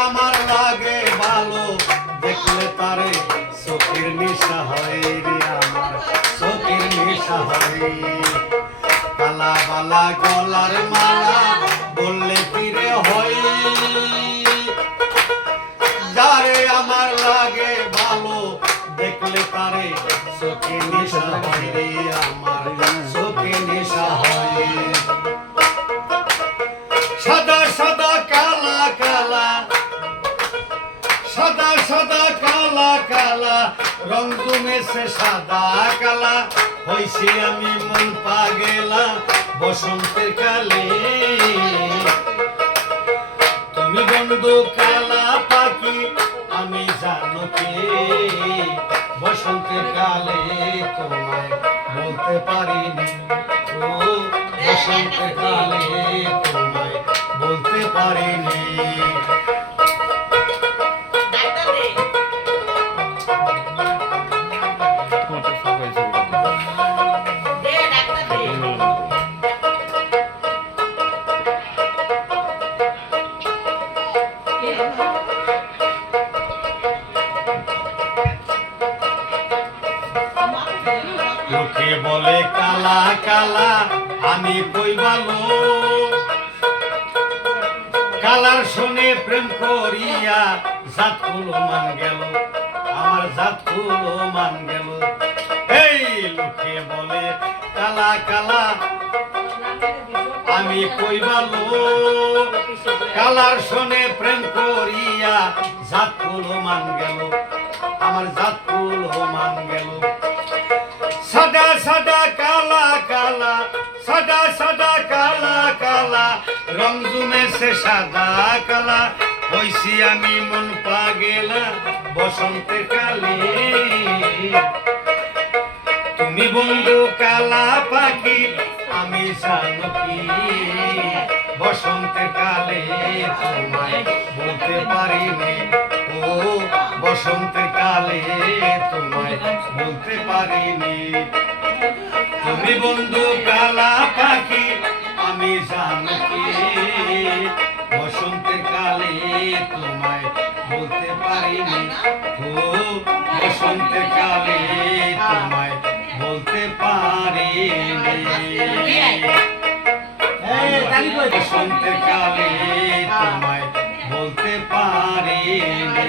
আমার লাগে ভালো দেখলে তারে চোখের নেশা হয় রে আমার চোখের নেশা হয় কালা বালা গলার মালা বললে ফিরে হয় যারে আমার লাগে ভালো দেখলে তারে চোখের নেশা হয় রে আমার চোখের নেশা হয় সাদা সাদা কালা কালা সাদা সাদা কালা কালা রং জমেছে সাদা কালা হইছি আমি মন পাগেলা বসন্তের কালে তুমি বন্ধু কালা পাখি আমি জানো কে বসন্তের কালে তোমায় বলতে পারিনি ও বসন্তের কালে তোমায় বলতে পারিনি লোকে বলে কালা কালা আমি কই ভালো কালার শুনে প্রেম করিয়া জাত কুলো মান গেল আমার জাত কুলো মান গেল এই লোকে বলে কালা কালা আমি কই ভালো কালার শুনে প্রেম করিয়া জাত কুলো মান গেল আমার জাত কুলো মান গেল সাদা সাদা কালা কালা সাদা সাদা কালা কালা রং জমেছে সাদা কালা হইছি আমি মন পাগেলা বসন্তের কালে তুমি বন্ধু কালা পাখি আমি জানো কি বসন্তের কালে তোমায় বলতে পারিনি ও বসন্তের কালে তোমায় বলতে পারিনি তুমি বন্ধু কালা পাখি আমি জানো কি বসন্তের কালে তোমায় বলতে পারিনি ও বসন্তের কালে তোমায় বলতে পারিনি বসন্তের কালে তোমায় বলতে পারিনি